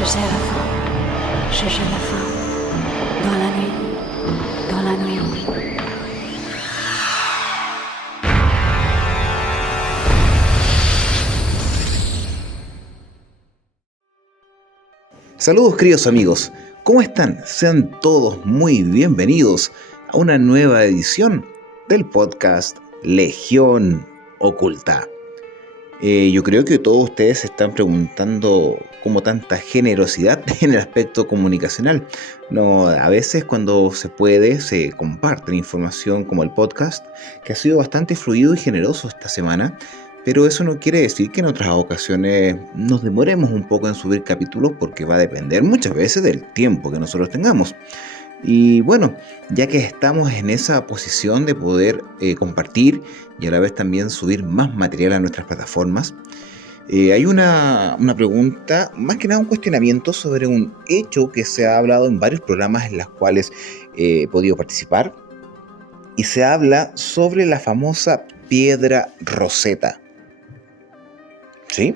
Je sais la fin, chercher la fin, dans la nuit, oui. Saludos queridos amigos, ¿cómo están? Sean todos muy bienvenidos a una nueva edición del podcast Legión Oculta. Yo creo que todos ustedes se están preguntando cómo tanta generosidad en el aspecto comunicacional. No, a veces cuando se puede se comparte información como el podcast, que ha sido bastante fluido y generoso esta semana, pero eso no quiere decir que en otras ocasiones nos demoremos un poco en subir capítulos porque va a depender muchas veces del tiempo que nosotros tengamos. Y bueno, ya que estamos en esa posición de poder compartir y a la vez también subir más material a nuestras plataformas, hay una pregunta, más que nada un cuestionamiento sobre un hecho que se ha hablado en varios programas en los cuales he podido participar, y se habla sobre la famosa piedra Rosetta. ¿Sí?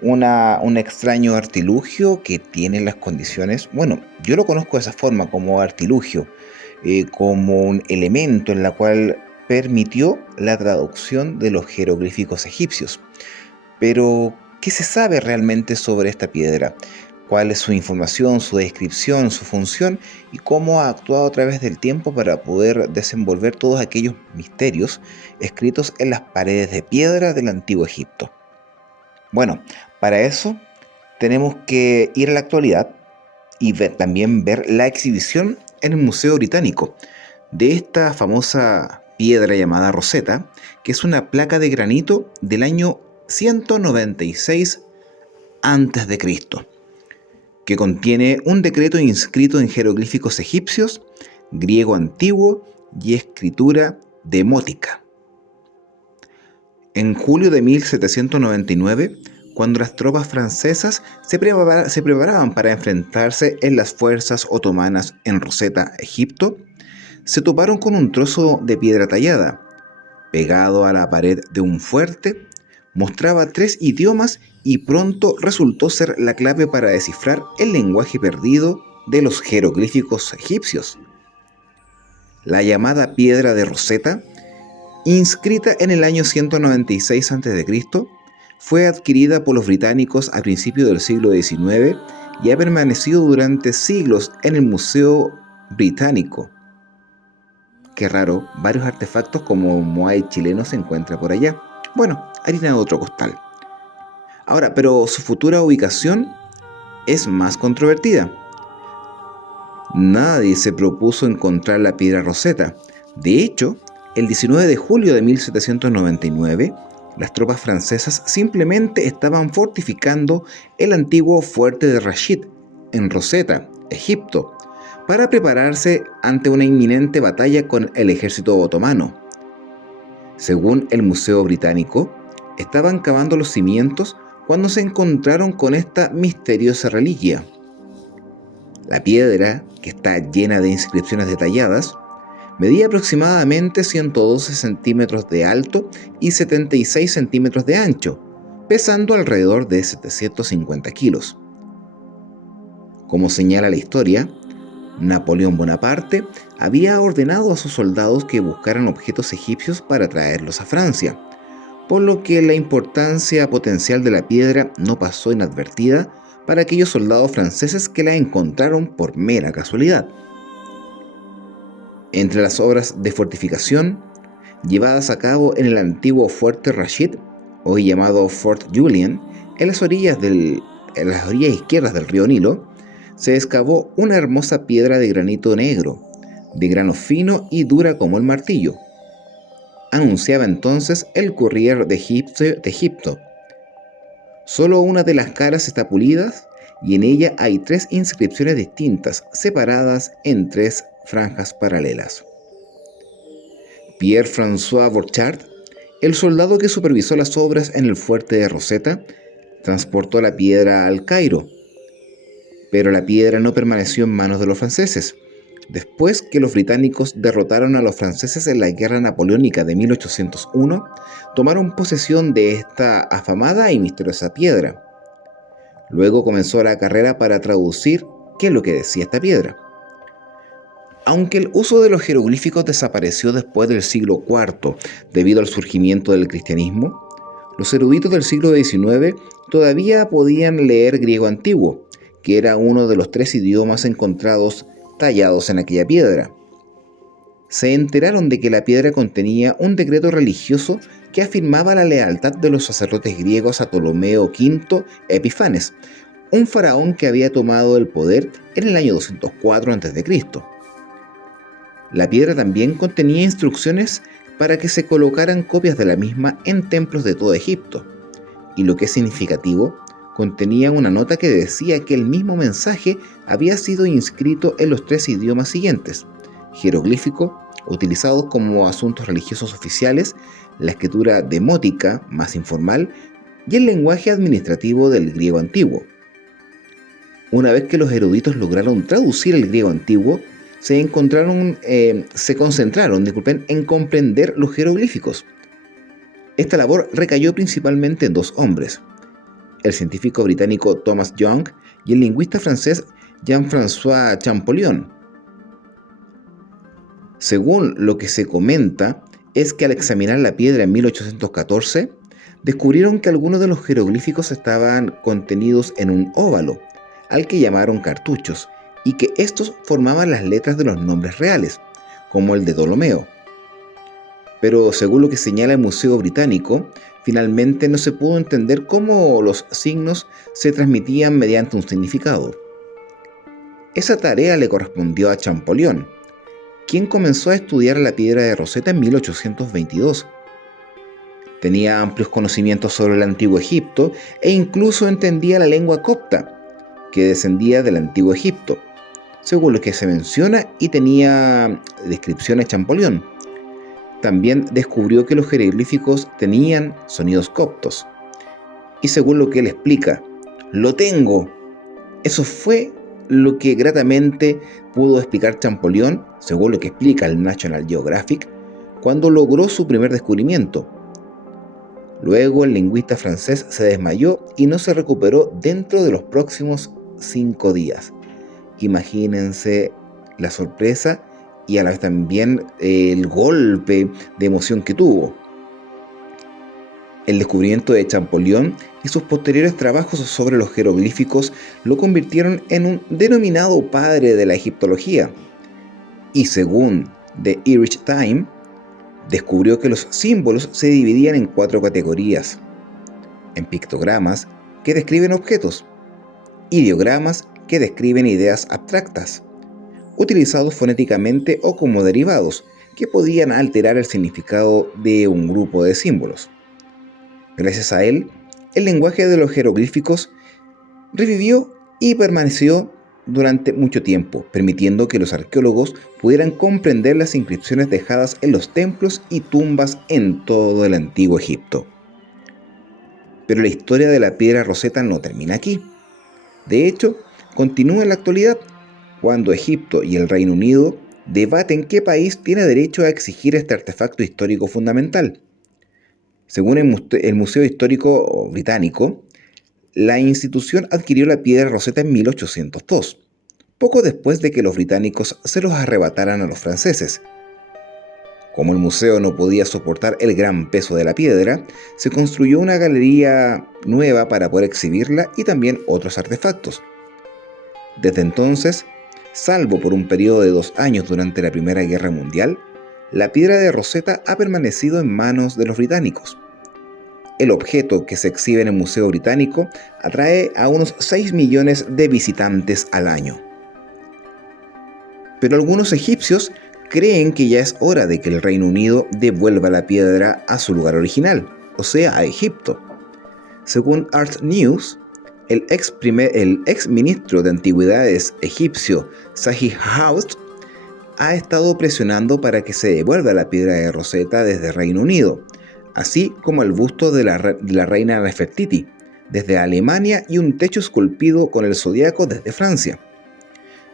Un extraño artilugio que tiene las condiciones, bueno, yo lo conozco de esa forma, como artilugio, como un elemento en la cual permitió la traducción de los jeroglíficos egipcios. Pero, ¿qué se sabe realmente sobre esta piedra? ¿Cuál es su información, su descripción, su función y cómo ha actuado a través del tiempo para poder desenvolver todos aquellos misterios escritos en las paredes de piedra del antiguo Egipto? Bueno, para eso tenemos que ir a la actualidad y también ver la exhibición en el Museo Británico de esta famosa piedra llamada Rosetta, que es una placa de granito del año 196 a.C., que contiene un decreto inscrito en jeroglíficos egipcios, griego antiguo y escritura demótica. En julio de 1799, cuando las tropas francesas se preparaban para enfrentarse en las fuerzas otomanas en Rosetta, Egipto, se toparon con un trozo de piedra tallada, pegado a la pared de un fuerte. Mostraba 3 idiomas y pronto resultó ser la clave para descifrar el lenguaje perdido de los jeroglíficos egipcios. La llamada piedra de Rosetta, inscrita en el año 196 a.C., fue adquirida por los británicos a principios del siglo XIX y ha permanecido durante siglos en el Museo Británico. Qué raro, varios artefactos como moai chileno se encuentran por allá. Bueno, harina de otro costal. Ahora, pero su futura ubicación es más controvertida. Nadie se propuso encontrar la piedra Rosetta. De hecho, el 19 de julio de 1799, las tropas francesas simplemente estaban fortificando el antiguo fuerte de Rashid, en Rosetta, Egipto, para prepararse ante una inminente batalla con el ejército otomano. Según el Museo Británico, estaban cavando los cimientos cuando se encontraron con esta misteriosa reliquia. La piedra, que está llena de inscripciones detalladas, medía aproximadamente 112 centímetros de alto y 76 centímetros de ancho, pesando alrededor de 750 kilos. Como señala la historia, Napoleón Bonaparte había ordenado a sus soldados que buscaran objetos egipcios para traerlos a Francia, por lo que la importancia potencial de la piedra no pasó inadvertida para aquellos soldados franceses que la encontraron por mera casualidad. Entre las obras de fortificación llevadas a cabo en el antiguo fuerte Rashid, hoy llamado Fort Julian, en las orillas izquierdas del río Nilo, se excavó una hermosa piedra de granito negro, de grano fino y dura como el martillo. Anunciaba entonces el courier de Egipto. Solo una de las caras está pulida y en ella hay 3 inscripciones distintas, separadas en 3 franjas paralelas. Pierre-François Borchardt, el soldado que supervisó las obras en el fuerte de Rosetta, transportó la piedra al Cairo, pero la piedra no permaneció en manos de los franceses. Después que los británicos derrotaron a los franceses en la Guerra Napoleónica de 1801, tomaron posesión de esta afamada y misteriosa piedra. Luego comenzó la carrera para traducir qué es lo que decía esta piedra. Aunque el uso de los jeroglíficos desapareció después del siglo IV debido al surgimiento del cristianismo, los eruditos del siglo XIX todavía podían leer griego antiguo, que era uno de los 3 idiomas encontrados tallados en aquella piedra. Se enteraron de que la piedra contenía un decreto religioso que afirmaba la lealtad de los sacerdotes griegos a Ptolomeo V Epifanes, un faraón que había tomado el poder en el año 204 a.C. La piedra también contenía instrucciones para que se colocaran copias de la misma en templos de todo Egipto, y lo que es significativo, contenía una nota que decía que el mismo mensaje había sido inscrito en los 3 idiomas siguientes: jeroglífico, utilizados como asuntos religiosos oficiales, la escritura demótica, más informal, y el lenguaje administrativo del griego antiguo. Una vez que los eruditos lograron traducir el griego antiguo, se concentraron en comprender los jeroglíficos. Esta labor recayó principalmente en 2 hombres: el científico británico Thomas Young y el lingüista francés Jean-François Champollion. Según lo que se comenta, es que al examinar la piedra en 1814, descubrieron que algunos de los jeroglíficos estaban contenidos en un óvalo, al que llamaron cartuchos, y que estos formaban las letras de los nombres reales, como el de Ptolomeo. Pero según lo que señala el Museo Británico, finalmente no se pudo entender cómo los signos se transmitían mediante un significado. Esa tarea le correspondió a Champollion, quien comenzó a estudiar la piedra de Rosetta en 1822. Tenía amplios conocimientos sobre el antiguo Egipto e incluso entendía la lengua copta, que descendía del antiguo Egipto, según lo que se menciona, y tenía descripciones Champollion. También descubrió que los jeroglíficos tenían sonidos coptos. Y según lo que él explica, ¡lo tengo! Eso fue lo que gratamente pudo explicar Champollion, según lo que explica el National Geographic, cuando logró su primer descubrimiento. Luego el lingüista francés se desmayó y no se recuperó dentro de los próximos 5 días. Imagínense la sorpresa y a la vez también el golpe de emoción que tuvo. El descubrimiento de Champollion y sus posteriores trabajos sobre los jeroglíficos lo convirtieron en un denominado padre de la egiptología. Y según The Irish Times, descubrió que los símbolos se dividían en 4 categorías: en pictogramas, que describen objetos; ideogramas, que describen ideas abstractas, utilizados fonéticamente o como derivados, que podían alterar el significado de un grupo de símbolos. Gracias a él, el lenguaje de los jeroglíficos revivió y permaneció durante mucho tiempo, permitiendo que los arqueólogos pudieran comprender las inscripciones dejadas en los templos y tumbas en todo el antiguo Egipto. Pero la historia de la piedra Rosetta no termina aquí. De hecho, continúa en la actualidad, cuando Egipto y el Reino Unido debaten qué país tiene derecho a exigir este artefacto histórico fundamental. Según el Museo Histórico Británico, la institución adquirió la piedra Rosetta en 1802, poco después de que los británicos se los arrebataran a los franceses. Como el museo no podía soportar el gran peso de la piedra, se construyó una galería nueva para poder exhibirla y también otros artefactos. Desde entonces, salvo por un periodo de 2 años durante la Primera Guerra Mundial, la piedra de Rosetta ha permanecido en manos de los británicos. El objeto, que se exhibe en el Museo Británico, atrae a unos 6 millones de visitantes al año. Pero algunos egipcios creen que ya es hora de que el Reino Unido devuelva la piedra a su lugar original, o sea, a Egipto. Según Art News, el ex ministro de Antigüedades egipcio Zahi Hawass ha estado presionando para que se devuelva la piedra de Rosetta desde Reino Unido, así como el busto de la reina Nefertiti desde Alemania y un techo esculpido con el zodiaco desde Francia.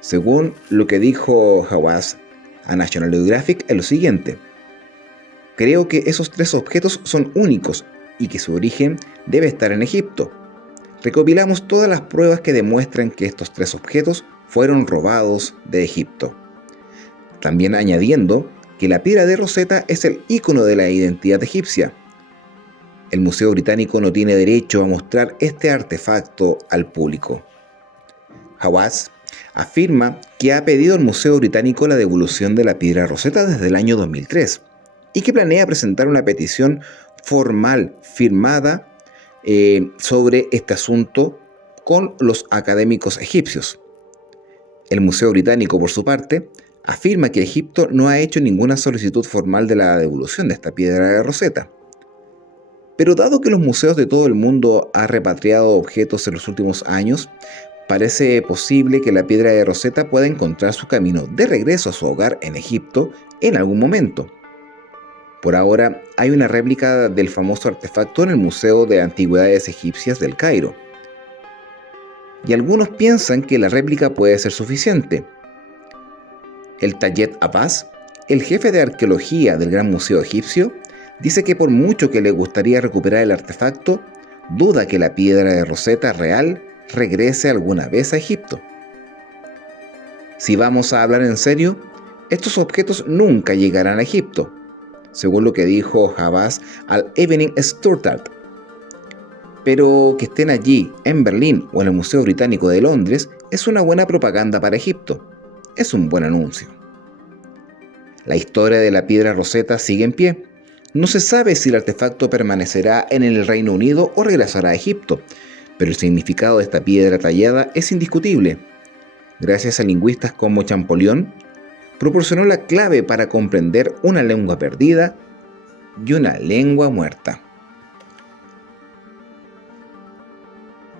Según lo que dijo Hawass a National Geographic es lo siguiente: creo que esos 3 objetos son únicos y que su origen debe estar en Egipto. Recopilamos todas las pruebas que demuestran que estos 3 objetos fueron robados de Egipto. También añadiendo que la piedra de Rosetta es el ícono de la identidad egipcia. El Museo Británico no tiene derecho a mostrar este artefacto al público. Hawass afirma que ha pedido al Museo Británico la devolución de la piedra Rosetta desde el año 2003 y que planea presentar una petición formal firmada sobre este asunto con los académicos egipcios. El Museo Británico, por su parte, afirma que Egipto no ha hecho ninguna solicitud formal de la devolución de esta piedra de Rosetta. Pero dado que los museos de todo el mundo han repatriado objetos en los últimos años, parece posible que la piedra de Rosetta pueda encontrar su camino de regreso a su hogar en Egipto en algún momento. Por ahora, hay una réplica del famoso artefacto en el Museo de Antigüedades Egipcias del Cairo. Y algunos piensan que la réplica puede ser suficiente. El Tayeb Abbas, el jefe de arqueología del Gran Museo Egipcio, dice que por mucho que le gustaría recuperar el artefacto, duda que la piedra de Rosetta real regrese alguna vez a Egipto. Si vamos a hablar en serio, estos objetos nunca llegarán a Egipto, según lo que dijo Hawass al Evening Standard. Pero que estén allí, en Berlín o en el Museo Británico de Londres, es una buena propaganda para Egipto. Es un buen anuncio. La historia de la piedra Rosetta sigue en pie. No se sabe si el artefacto permanecerá en el Reino Unido o regresará a Egipto, pero el significado de esta piedra tallada es indiscutible. Gracias a lingüistas como Champollion, proporcionó la clave para comprender una lengua perdida y una lengua muerta.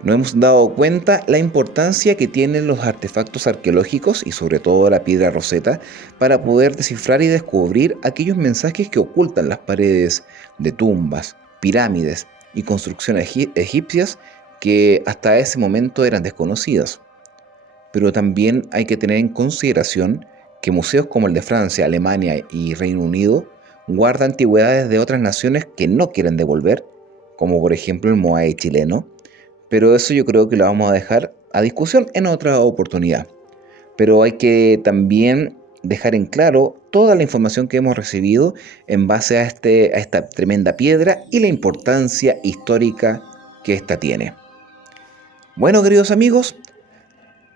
Nos hemos dado cuenta la importancia que tienen los artefactos arqueológicos y sobre todo la piedra Rosetta para poder descifrar y descubrir aquellos mensajes que ocultan las paredes de tumbas, pirámides y construcciones egipcias que hasta ese momento eran desconocidas. Pero también hay que tener en consideración que museos como el de Francia, Alemania y Reino Unido guardan antigüedades de otras naciones que no quieren devolver, como por ejemplo el Moai chileno. Pero eso yo creo que lo vamos a dejar a discusión en otra oportunidad. Pero hay que también dejar en claro toda la información que hemos recibido en base a esta tremenda piedra y la importancia histórica que ésta tiene. Bueno, queridos amigos,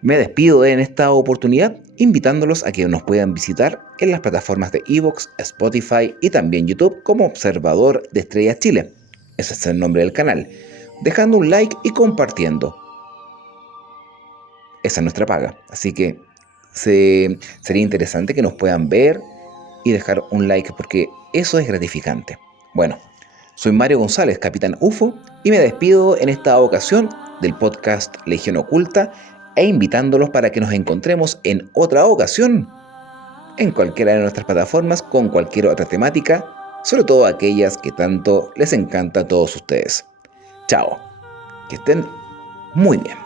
me despido en esta oportunidad invitándolos a que nos puedan visitar en las plataformas de iVoox, Spotify y también YouTube como Observador de Estrellas Chile. Ese es el nombre del canal. Dejando un like y compartiendo. Esa es nuestra paga. Así que sería interesante que nos puedan ver y dejar un like porque eso es gratificante. Bueno, soy Mario González, Capitán UFO, y me despido en esta ocasión del podcast Legión Oculta e invitándolos para que nos encontremos en otra ocasión en cualquiera de nuestras plataformas con cualquier otra temática, sobre todo aquellas que tanto les encanta a todos ustedes. Chao, que estén muy bien.